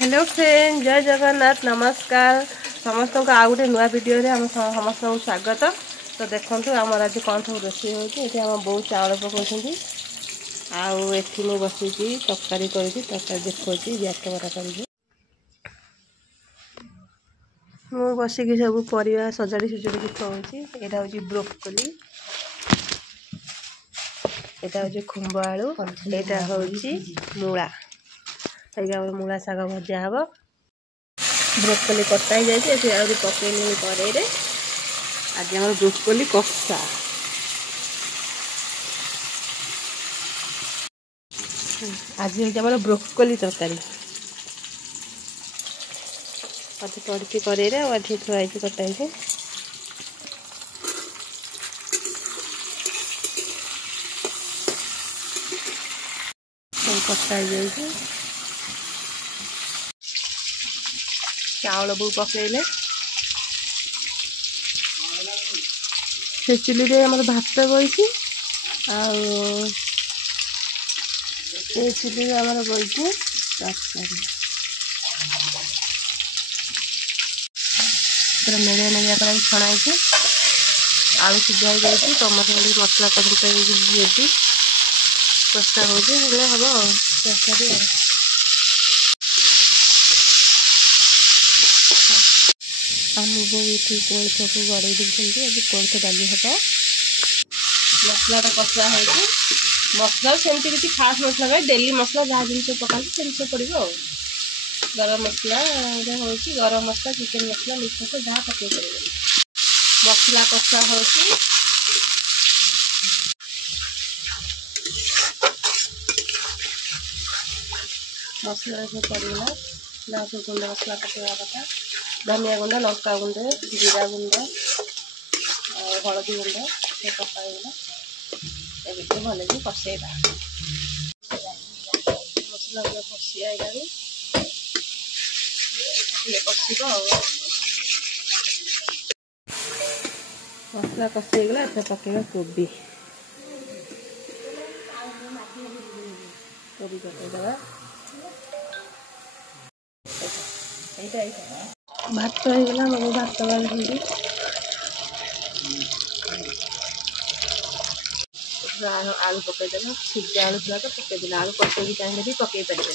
Hello friend, जय जगन्नाथ, नमस्कार समस्त को आउ गोटे नुआ वीडियो रे समस्त को स्वागत। तो देखो आम आज कौन सब रोषे होम बो चाउल पकाउछंती आउ मु बसी तरकारी कर देखो कैमेरा कर मु बसिक सब परिवा सजाड़ी सुजाड़ी खाऊँगी। यहाँ हूँ ब्रोकोली, यहाँ हूँ खुम्ब आलू, यहाँ हूँ मूला। मूला शाग भजा हम। ब्रोकोली कटा ही जाए आहरी पकईनी कड़े आज आम ब्रोकोली कषा। आज हमारे ब्रोकोली तरकारी आज पड़ी कड़े आज थुआई कटाई कटा जाए चाउल बो पकईले से चुली रे हमर भात बइची ए चुली रे हमर बइची तरकारी पूरा मेड़िया मेड़िया कर छणाई आलू सिझा जाए टमाटो मसला रेडी कषा हो हम तरकारी आम बो ये कोलथ को गड़े देते आज कोलथ डाली हम। मसला कषा हो मसला सेमती किसी खास मसला ना डेली मसला जहाँ जिन पकाते से जिन पड़ो गरम मसला हूँ गरम मसला चिकेन मसला मीट मसला जहाँ पकई पारे मसला कषा हो मसला से पड़ेगा ना सब गुंड मसला पकड़ा कथा धनिया गुंड लंका गुंड जीरा गुंड हलदी गुंड ये पकाईगला ये भले कि कषेबा मसला गुड़ा कषि आईला कषिब मसला कषिगला ए पकेगा कोबी कटेदबा भात होगा मम्मी भात गाड़ी आलू पकईदेला सिझा आलू था तो पकईदे आलू पकई चाहिए भी पकई पारे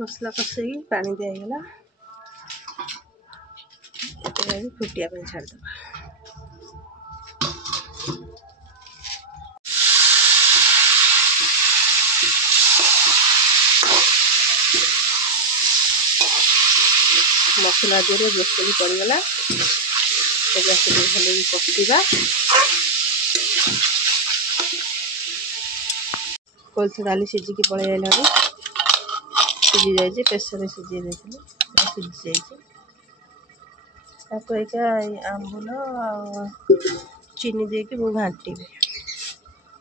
मसला कषे पानी दिगला फुटिया छाड़देवा। मसला दिए ब्रोकोली पड़गला भले कषा कोलथ डाली सिझिकी पलि आइला सिझी जाइए प्रेसर सिझे सिझी जाइए आंबुल चीनी देके वो घाटे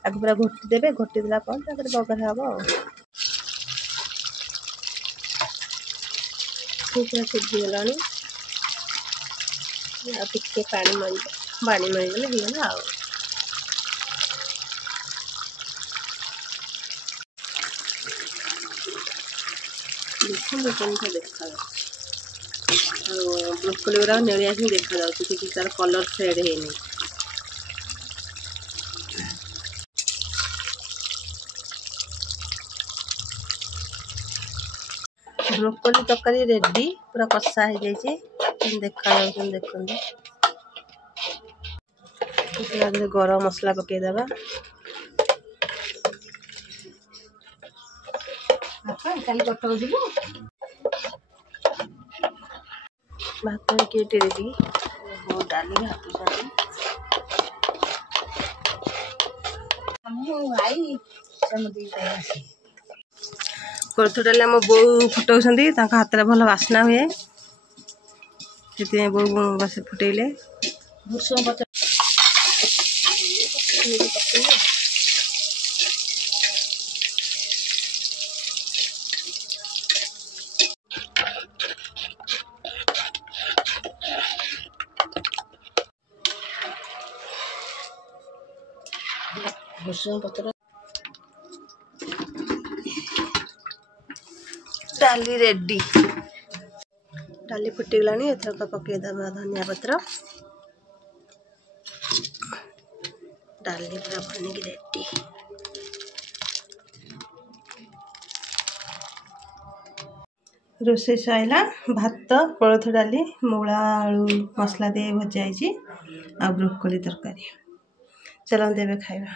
आगे पूरा घोटी देवे घोटी देला बगर हम पूरा सिझीगला टे पानी मरीगले होगा देखो केमती देखा ब्रोकोली गुरा नेलिया देखा कि तार कलर फेड है ब्रोकोली तरकारी रेडी पूरा कषा हो जाए देखा देखते गरम मसला पकईदेवा भात किए रेडी डाली कोलथ डाली आम बो फुटाऊँ हाथ में भल बास्ना हुए से बो बस फुटेले भुसुंग पत्र डाली रेडी डाली फुटीगला एथर पकईदे धनिया पत्र डाली पूरा बनिक रेडी रोषे सैला भात कोलथ डाली मूला आलू मसला दे भजा आ ब्रोकोली तरकारी चलते खाइबा।